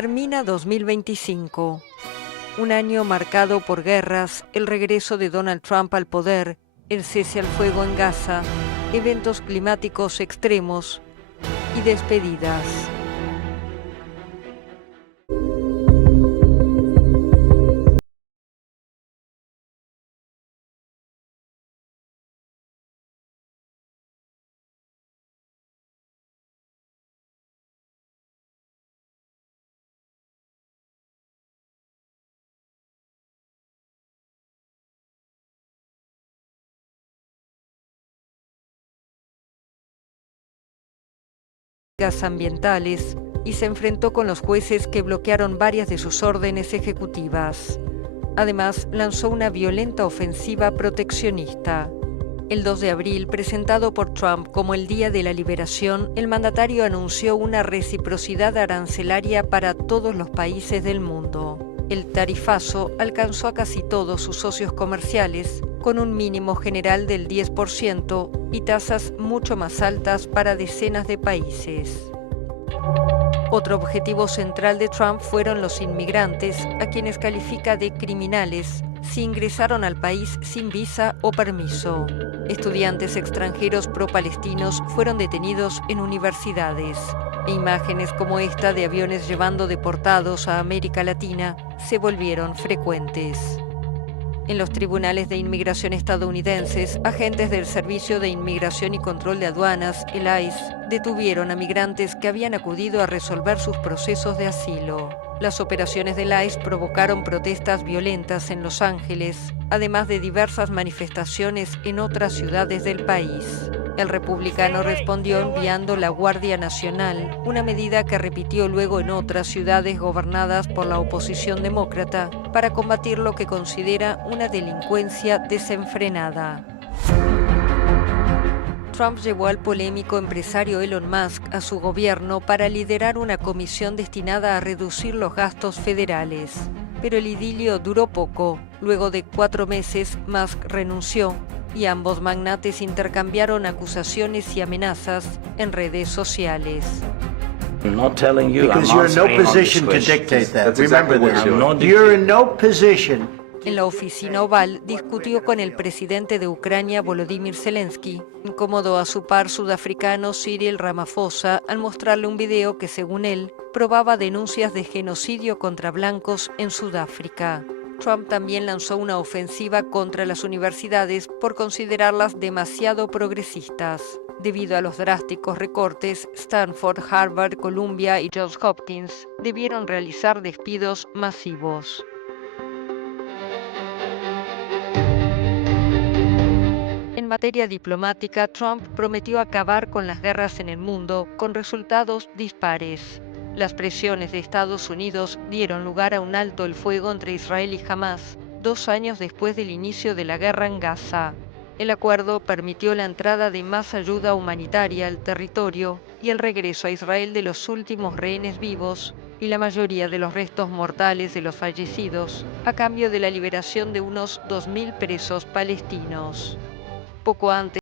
Termina 2025, un año marcado por guerras, el regreso de Donald Trump al poder, el cese al fuego en Gaza, eventos climáticos extremos y despedidas. Ambientales y se enfrentó con los jueces que bloquearon varias de sus órdenes ejecutivas. Además, lanzó una violenta ofensiva proteccionista. El 2 de abril, presentado por Trump como el Día de la Liberación, el mandatario anunció una reciprocidad arancelaria para todos los países del mundo. El tarifazo alcanzó a casi todos sus socios comerciales, con un mínimo general del 10% y tasas mucho más altas para decenas de países. Otro objetivo central de Trump fueron los inmigrantes, a quienes califica de criminales si ingresaron al país sin visa o permiso. Estudiantes extranjeros pro-palestinos fueron detenidos en universidades. E imágenes como esta de aviones llevando deportados a América Latina se volvieron frecuentes. En los tribunales de inmigración estadounidenses, agentes del Servicio de Inmigración y Control de Aduanas, el ICE, detuvieron a migrantes que habían acudido a resolver sus procesos de asilo. Las operaciones del ICE provocaron protestas violentas en Los Ángeles, además de diversas manifestaciones en otras ciudades del país. El republicano respondió enviando la Guardia Nacional, una medida que repitió luego en otras ciudades gobernadas por la oposición demócrata, para combatir lo que considera una delincuencia desenfrenada. Trump llevó al polémico empresario Elon Musk a su gobierno para liderar una comisión destinada a reducir los gastos federales. Pero el idilio duró poco. Luego de 4 meses, Musk renunció y ambos magnates intercambiaron acusaciones y amenazas en redes sociales. Because you're in no position to dictate that. Remember this. You're in no position. En la oficina oval discutió con el presidente de Ucrania, Volodymyr Zelensky, incomodó a su par sudafricano Cyril Ramaphosa al mostrarle un video que, según él, probaba denuncias de genocidio contra blancos en Sudáfrica. Trump también lanzó una ofensiva contra las universidades por considerarlas demasiado progresistas. Debido a los drásticos recortes, Stanford, Harvard, Columbia y Johns Hopkins debieron realizar despidos masivos. En materia diplomática, Trump prometió acabar con las guerras en el mundo con resultados dispares. Las presiones de Estados Unidos dieron lugar a un alto el fuego entre Israel y Hamás, 2 años después del inicio de la guerra en Gaza. El acuerdo permitió la entrada de más ayuda humanitaria al territorio y el regreso a Israel de los últimos rehenes vivos y la mayoría de los restos mortales de los fallecidos, a cambio de la liberación de unos 2.000 presos palestinos. Poco antes,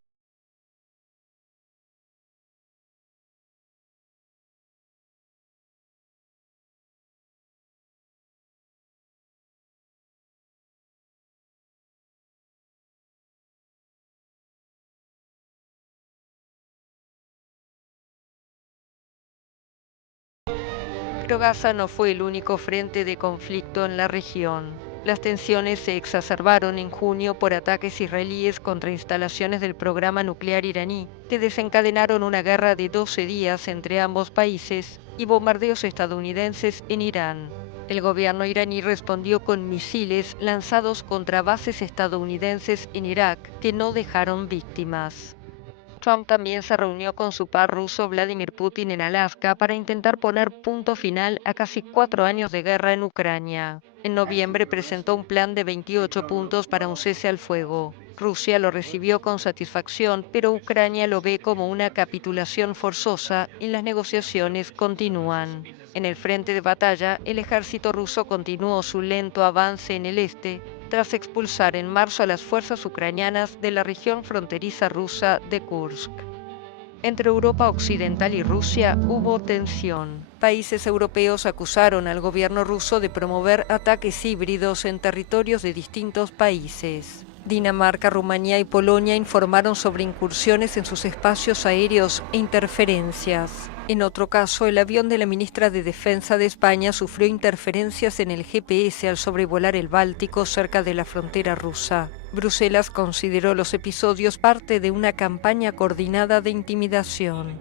pero Gaza no fue el único frente de conflicto en la región. Las tensiones se exacerbaron en junio por ataques israelíes contra instalaciones del programa nuclear iraní, que desencadenaron una guerra de 12 días entre ambos países y bombardeos estadounidenses en Irán. El gobierno iraní respondió con misiles lanzados contra bases estadounidenses en Irak, que no dejaron víctimas. Trump también se reunió con su par ruso Vladimir Putin en Alaska para intentar poner punto final a casi 4 años de guerra en Ucrania. En noviembre presentó un plan de 28 puntos para un cese al fuego. Rusia lo recibió con satisfacción, pero Ucrania lo ve como una capitulación forzosa y las negociaciones continúan. En el frente de batalla, el ejército ruso continuó su lento avance en el este, tras expulsar en marzo a las fuerzas ucranianas de la región fronteriza rusa de Kursk. Entre Europa Occidental y Rusia hubo tensión. Países europeos acusaron al gobierno ruso de promover ataques híbridos en territorios de distintos países. Dinamarca, Rumanía y Polonia informaron sobre incursiones en sus espacios aéreos e interferencias. En otro caso, el avión de la ministra de Defensa de España sufrió interferencias en el GPS al sobrevolar el Báltico cerca de la frontera rusa. Bruselas consideró los episodios parte de una campaña coordinada de intimidación.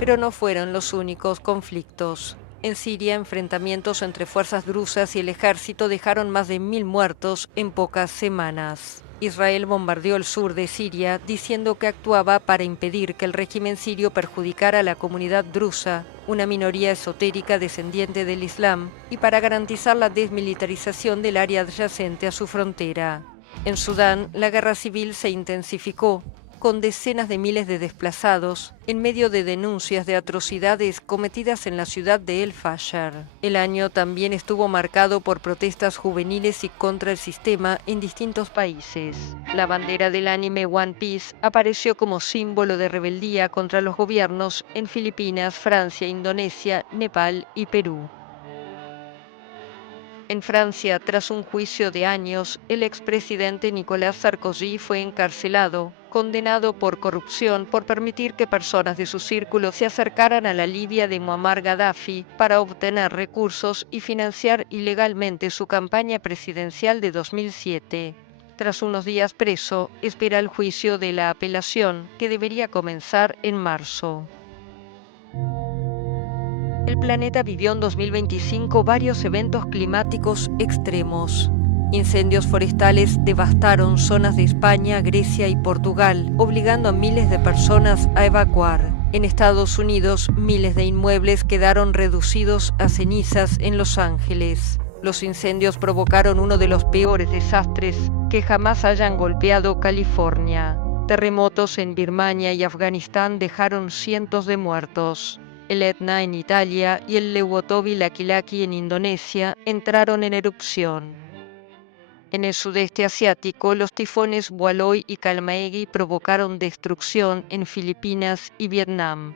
Pero no fueron los únicos conflictos. En Siria, enfrentamientos entre fuerzas drusas y el ejército dejaron más de 1.000 muertos en pocas semanas. Israel bombardeó el sur de Siria, diciendo que actuaba para impedir que el régimen sirio perjudicara a la comunidad drusa, una minoría esotérica descendiente del Islam, y para garantizar la desmilitarización del área adyacente a su frontera. En Sudán, la guerra civil se intensificó, con decenas de miles de desplazados, en medio de denuncias de atrocidades cometidas en la ciudad de El Fasher. El año también estuvo marcado por protestas juveniles y contra el sistema en distintos países. La bandera del anime One Piece apareció como símbolo de rebeldía contra los gobiernos en Filipinas, Francia, Indonesia, Nepal y Perú. En Francia, tras un juicio de años, el expresidente Nicolas Sarkozy fue encarcelado, condenado por corrupción por permitir que personas de su círculo se acercaran a la Libia de Muammar Gaddafi para obtener recursos y financiar ilegalmente su campaña presidencial de 2007. Tras unos días preso, espera el juicio de la apelación, que debería comenzar en marzo. El planeta vivió en 2025 varios eventos climáticos extremos. Incendios forestales devastaron zonas de España, Grecia y Portugal, obligando a miles de personas a evacuar. En Estados Unidos, miles de inmuebles quedaron reducidos a cenizas en Los Ángeles. Los incendios provocaron uno de los peores desastres que jamás hayan golpeado California. Terremotos en Birmania y Afganistán dejaron cientos de muertos. El Etna en Italia y el Lewotowil-Akilaki en Indonesia entraron en erupción. En el sudeste asiático, los tifones Waloi y Kalmaegi provocaron destrucción en Filipinas y Vietnam.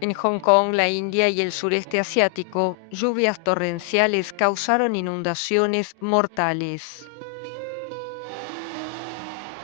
En Hong Kong, la India y el sureste asiático, lluvias torrenciales causaron inundaciones mortales.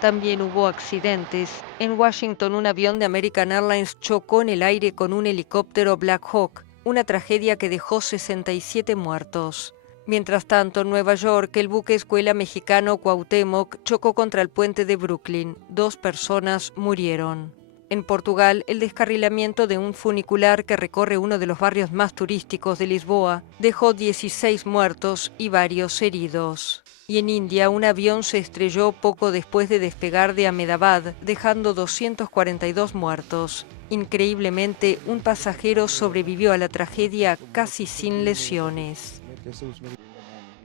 También hubo accidentes. En Washington, un avión de American Airlines chocó en el aire con un helicóptero Black Hawk, una tragedia que dejó 67 muertos. Mientras tanto, en Nueva York, el buque escuela mexicano Cuauhtémoc chocó contra el puente de Brooklyn. 2 personas murieron. En Portugal, el descarrilamiento de un funicular que recorre uno de los barrios más turísticos de Lisboa dejó 16 muertos y varios heridos. Y en India, un avión se estrelló poco después de despegar de Ahmedabad, dejando 242 muertos. Increíblemente, un pasajero sobrevivió a la tragedia casi sin lesiones.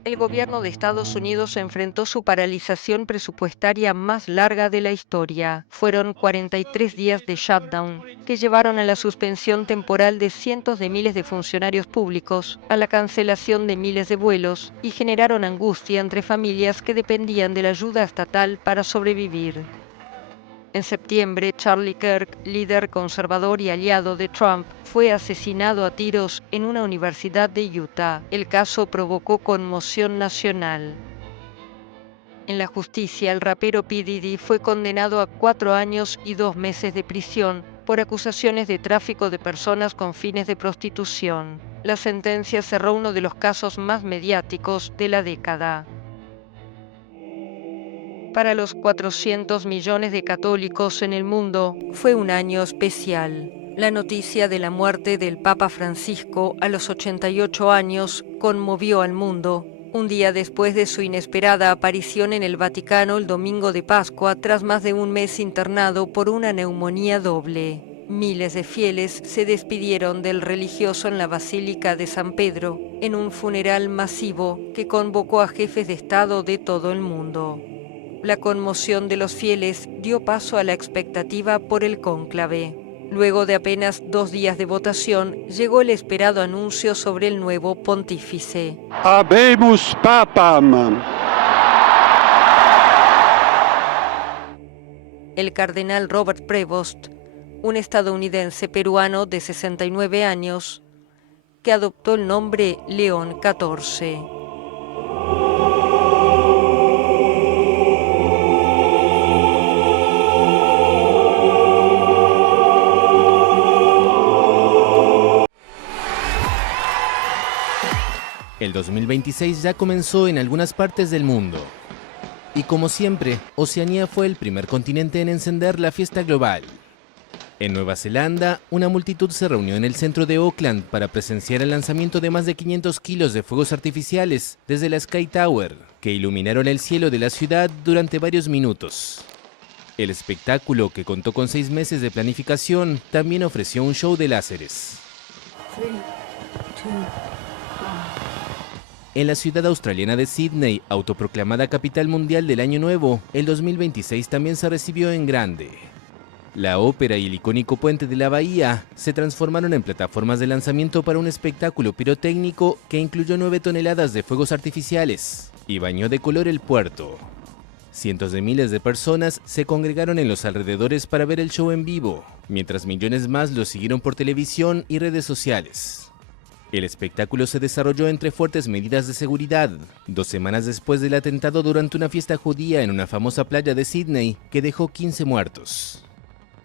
El gobierno de Estados Unidos enfrentó su paralización presupuestaria más larga de la historia. Fueron 43 días de shutdown, que llevaron a la suspensión temporal de cientos de miles de funcionarios públicos, a la cancelación de miles de vuelos y generaron angustia entre familias que dependían de la ayuda estatal para sobrevivir. En septiembre, Charlie Kirk, líder conservador y aliado de Trump, fue asesinado a tiros en una universidad de Utah. El caso provocó conmoción nacional. En la justicia, el rapero P. Diddy fue condenado a 4 años y 2 meses de prisión por acusaciones de tráfico de personas con fines de prostitución. La sentencia cerró uno de los casos más mediáticos de la década. Para los 400 millones de católicos en el mundo, fue un año especial. La noticia de la muerte del Papa Francisco a los 88 años conmovió al mundo, un día después de su inesperada aparición en el Vaticano el domingo de Pascua, tras más de un mes internado por una neumonía doble. Miles de fieles se despidieron del religioso en la Basílica de San Pedro, en un funeral masivo que convocó a jefes de Estado de todo el mundo. La conmoción de los fieles dio paso a la expectativa por el cónclave. Luego de apenas 2 días de votación, llegó el esperado anuncio sobre el nuevo pontífice. Habemus Papam. El cardenal Robert Prevost, un estadounidense peruano de 69 años, que adoptó el nombre León XIV. El 2026 ya comenzó en algunas partes del mundo. Y como siempre, Oceanía fue el primer continente en encender la fiesta global. En Nueva Zelanda, una multitud se reunió en el centro de Auckland para presenciar el lanzamiento de más de 500 kilos de fuegos artificiales desde la Sky Tower, que iluminaron el cielo de la ciudad durante varios minutos. El espectáculo, que contó con 6 meses de planificación, también ofreció un show de láseres. 3, 2, En la ciudad australiana de Sydney, autoproclamada capital mundial del Año Nuevo, el 2026 también se recibió en grande. La ópera y el icónico puente de la bahía se transformaron en plataformas de lanzamiento para un espectáculo pirotécnico que incluyó 9 toneladas de fuegos artificiales y bañó de color el puerto. Cientos de miles de personas se congregaron en los alrededores para ver el show en vivo, mientras millones más lo siguieron por televisión y redes sociales. El espectáculo se desarrolló entre fuertes medidas de seguridad, 2 semanas después del atentado durante una fiesta judía en una famosa playa de Sydney que dejó 15 muertos.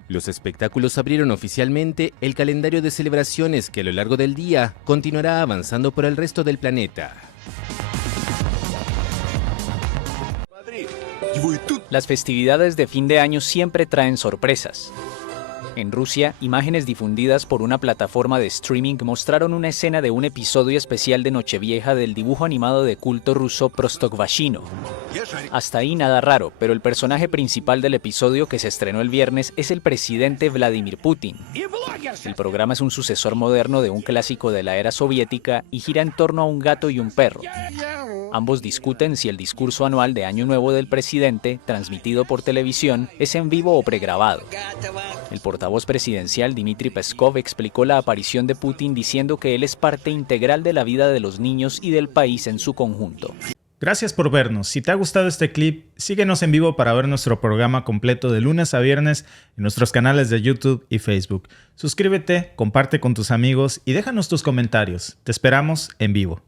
Los espectáculos abrieron oficialmente el calendario de celebraciones que a lo largo del día continuará avanzando por el resto del planeta. Las festividades de fin de año siempre traen sorpresas. En Rusia, imágenes difundidas por una plataforma de streaming mostraron una escena de un episodio especial de Nochevieja del dibujo animado de culto ruso Prostokvashino. Hasta ahí nada raro, pero el personaje principal del episodio, que se estrenó el viernes, es el presidente Vladimir Putin. El programa es un sucesor moderno de un clásico de la era soviética y gira en torno a un gato y un perro. Ambos discuten si el discurso anual de Año Nuevo del presidente, transmitido por televisión, es en vivo o pregrabado. El portavoz presidencial Dmitry Peskov explicó la aparición de Putin diciendo que él es parte integral de la vida de los niños y del país en su conjunto. Gracias por vernos. Si te ha gustado este clip, síguenos en vivo para ver nuestro programa completo de lunes a viernes en nuestros canales de YouTube y Facebook. Suscríbete, comparte con tus amigos y déjanos tus comentarios. Te esperamos en vivo.